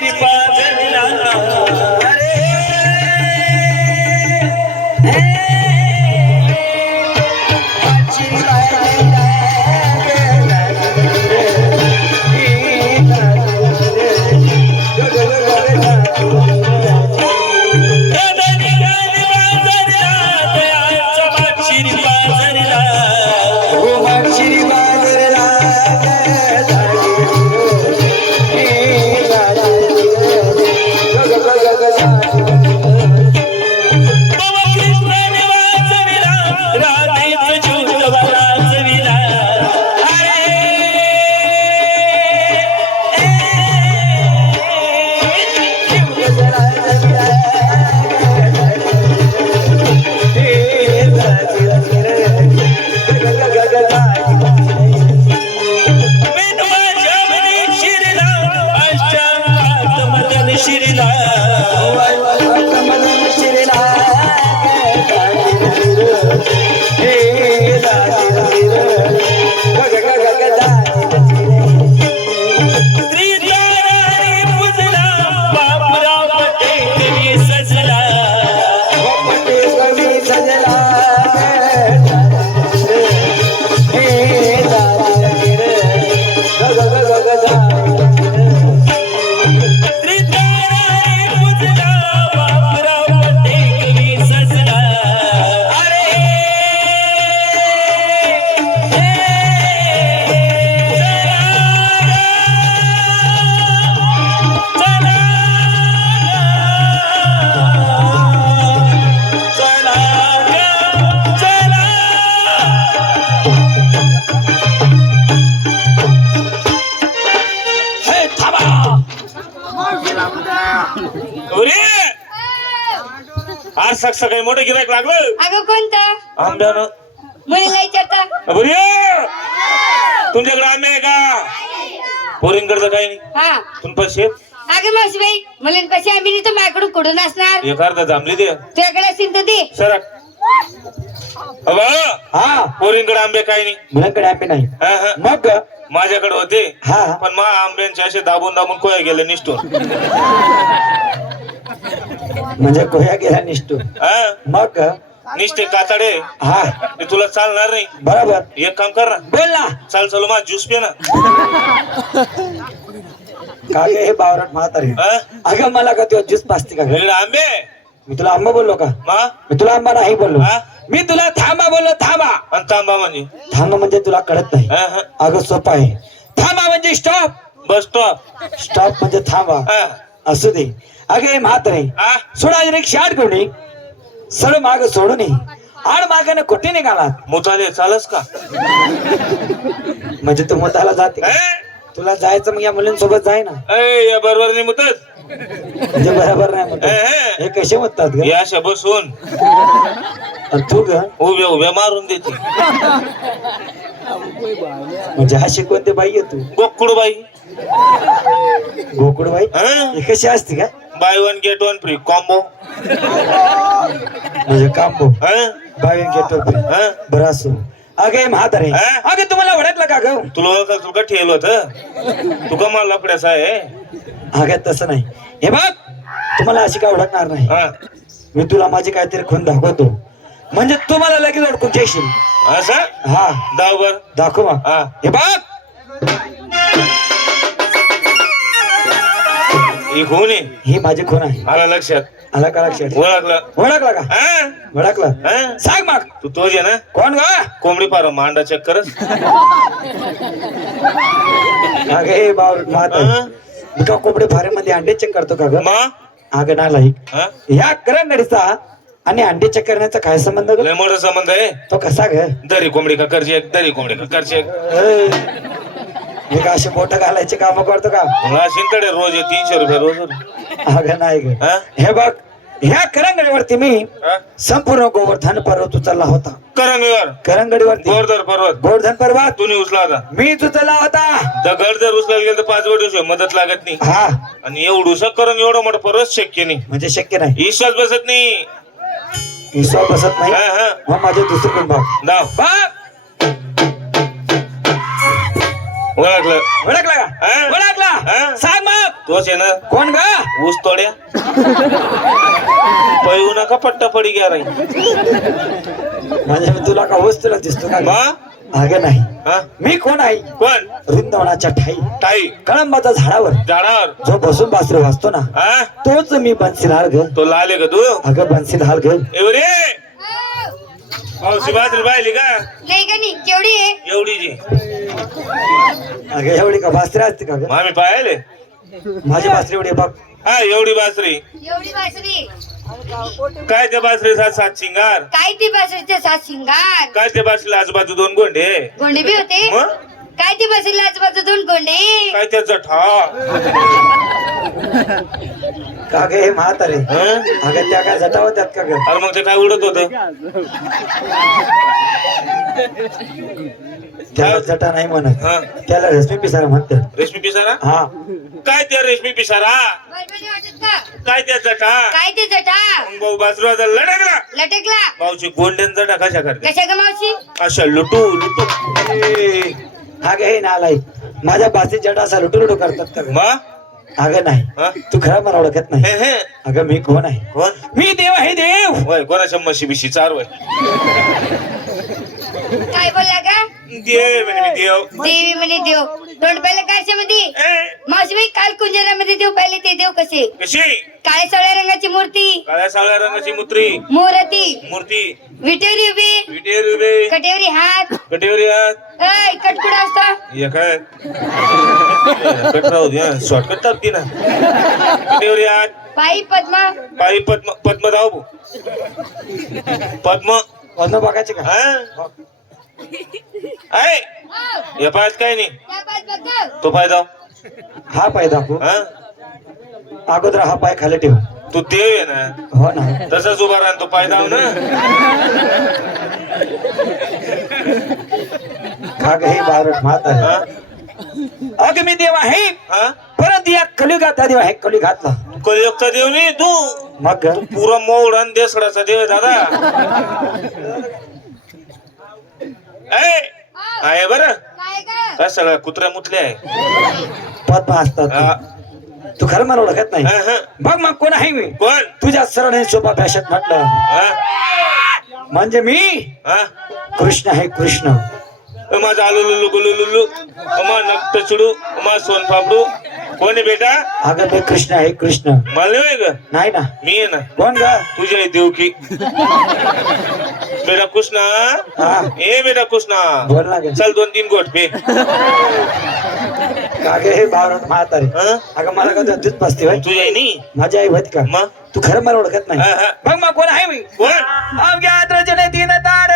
माशिरी पाजला अरे सकाळी मोठं गिरायक लागलं. अगं कोणतं? आंब्यानं. मुलीला विचारता. तुमच्याकडे आंबे आहे का? पोरींकडचं काही नाही. हा तुम पैसे? अगं मावशीबाई मुलींपाशी आम्ही नाही तर माझ्याकडून कुठून असणार? एक अर्धा जांभली दे. तुझ्याकडे असेल तर दे. सरक. हा पोरींकडे आंबे काही नाही. मुलांकडे आंबे नाही. मग माझ्याकडे होते हा पण मा आंब्यांचे असे दाबून दाबून कोया गेले निष्ठून. म्हणजे कोया गेला निष्ठू. मग निष्ठे कातडे. हा ते तुला चालणार नाही. बरोबर. एक काम कर ना. बोल ना. चाल चालू मा ज्यूस पे ना. का गे हे बावरट म्हातारे. अगं मला का तुझा ज्यूस पाजते का ग? आंबे. मी तुला आंबा बोललो का? मी तुला आंबा नाही बोललो. मी तुला थांबा बोललो. थांबा. आणि थांबा म्हणजे? थांबा म्हणजे तुला कळत नाही. अगं सोपा आहे. थांबा म्हणजे स्टॉप. Bus stop. स्टॉप म्हणजे थांबा. असू दे. अगे म्हातारे सोडा रिक्षा आड कोणी सड माग सोडून आड मागाने कुठे निघालात? मुताले चालस का? म्हणजे तू मुताला जाते. तुला जायचं मग या मुलींसोबत जाय ना. या बरोबर नाही मुतत. म्हणजे बरोबर नाही म्हणतात. हे कसे म्हणतात ग? या अशा बसून तू ग उभ्या उभ्या मारून देते. म्हणजे अशी कोणते बाई आहे तू? गोकुळ बाई. गोकुळ बाई हे कशी असते का? By one get one free combo. म्हणजे कांबो. बाई गेट फ्री. बरं असो. अगे म्हातारे अगे तुम्हाला ओळखलं का ग? तुला ओळखलं तुला ठेवलं होतं. तू का मला लफड्याचा आहे? अगं तसं नाही. हे बघ तुम्हाला अशी काय ओळखणार नाही. मी तुला माझी काहीतरी खून दाखवतो म्हणजे तू मला लगेच ओळखून घेशील. असं? हा दाव बर दाखव मग. हे बघ ही खून आहे. ही माझी खून आहे. आला लक्षात? आला का लक्षात? ओळखलं? ओळखला का? ओळखलं. सांग मग तू तोच आहे ना? कोण ग? कोंबडी पार मांडा चेक करस. अगे बावरट म्हातारे मी का कोंबडी फारेमध्ये अंडे चेक करतो का ग? अगं नालायक. ह्या करंगडीचा आणि अंडे चेक करण्याचा काय संबंध ग? लय मोठा संबंध आहे. तो कसा ग? दरी कोंबडी का करचे दरी कोंबडी का करचे. मी का असे बोट घालायचे काम करतो का? शिंतडे रोज 300 रुपये रोज. अगं नाही ग. हे बघ ह्या करंगडीवरती मी संपूर्ण गोवर्धन पर्वत उचलला होता. करंगडीवरती गोवर्धन पर्वत. गोवर्धन पर्वत तुम्ही उचला होता? मीच उचलला होता. दगड जर उचलायला गेलं तर 5 वर्ष मदत लागत नाही. हा आणि एवढूसा करून एवढं मोठं पर्वत शक्य नाही. म्हणजे शक्य नाही. ईश्वास बसत नाही. विश्वास बसत नाही. मग माझे दुसरे कोण भाऊ दाव. ओळखलं ओळखला का हा? ओळखला हा? सांग मग तोच आहे ना कोण ग ऊस तोड्या पळू नका पट्टा पडी घ्या राही म्हणजे मी तुला का वस्तूला दिसतो का मा अगं नाही हा? मी कोण आहे कोण वृंदावनाच्या ठाई ताई कळंबाच्या झाडावर झाडावर जो बसून बासरी वाचतो ना हा तोच मी बनसील हाल ग तो लाल आहे का तू अगं बनसील हाल ग एवढे मावशी बाजरी पाहिली का नाही का नाही केवढी आहे एवढी जी अगं एवढी का बासरी असते का ग मामी पाहिले माझी बासरी एवढी बघ हा एवढी बासरी एवढी बासरी काय त्या बासरीचा सात शिंगार काय ती बासरीचे सात शिंगार काय त्या बासरीला आजूबाजू दोन गोंडे गोंडे बी होते मग काय ती बासरीला आजूबाजू दोन गोंडे काय त्या जठा का ग हे म्हातारे हं? अगं त्या काय जटा होत्यात का ग अरे मग ते काय उडत होत त्याला जटा नाही म्हणत हा त्याला रेशमी पिसारा म्हणतात रेशमी पिसारा हा काय त्या रेशमी पिसारा बरोबर वाटत का काय त्या जटा काय ते जटा मग भाऊ बासरीचा लढकला लटकला भाऊची गोंड्यान जटा कशा करते कशा ग मावशी अशा लुटू लुटू हा गे हे नालाय माझ्या बासी जटा असा लुटू लुटू करतात का ग? मा अगं नाही हा? तू खरं मला ओळखत हे नाही हे अगं मी कोण आहे कोण मी देव आहे देव वय कोणाच्या म्हशी बिशी चार वय काय बोलला का देव म्हणे मी देव देवी म्हणे देव तोंड पाहिलं काशामध्ये ए, मावशी बाई काल कुंजरामध्ये देव पाहिले ते देव कसे कशी काळ्या सावळ्या रंगाची मूर्ती काळ्या सावळ्या रंगाची मुत्री मूर्ती मूर्ती विटेवरी उभी विटेर उभे कटेवरी हात कटेवरी हात ऐ कटकुडा असतो हे काय कट राहू द्या शॉर्टकट टाकती ना कटेवरी हात पायी पद्मा पायी पद्म पद्मराव भाऊ. पद्म पद्म बघायचे का हा आहे या पायात काय नाही त्या पाच बघ तो पाय दाव हा पाय दाखव हा अगोदर हा पाय खाली ठेव तू देव आहे ना हो ना तसाच उभा राहा तो पाय दाव ना का ग हे बावरट म्हातारे हा अगं मी देव आहे हा परत या कलियुगातला देव आहे कलियुगातला कलियुगचा देव नाही तू मग ग? पुरा मोड आणि देसडाचा देव आहे दादा आहे बर काय ग काय सगळ्या कुत्र्या मुतल्या आहे पद्म असतात हा, तू खरं मला ओळखत नाही हा, हा. बघ मग कोण आहे मी कोण तुझ्या सरळ सोपा भाषेत म्हटलं हा म्हणजे मी हा कृष्ण आहे कृष्ण माझा आलू लुलू गुलू लुलू अमा नक्त चिडू अमा सोन फापडू कोण आहे बेटा अगं मी कृष्ण आहे कृष्ण मला नाही ग नाही ना मी आहे ना कोण ग तुझ्या आहे देवकी बेटा कृष्णा हा ए बेटा कृष्णा बोल ना ग चल 2-3 गोट पे का ग हे बावरट म्हातारे हा? अगं मला का दूध बसते होय तुझ्या आहे नी माझी आई होती का मग तू खरं मला ओळखत नाही हा, हा. बघ मग कोण आहे मी कोण अवघ्या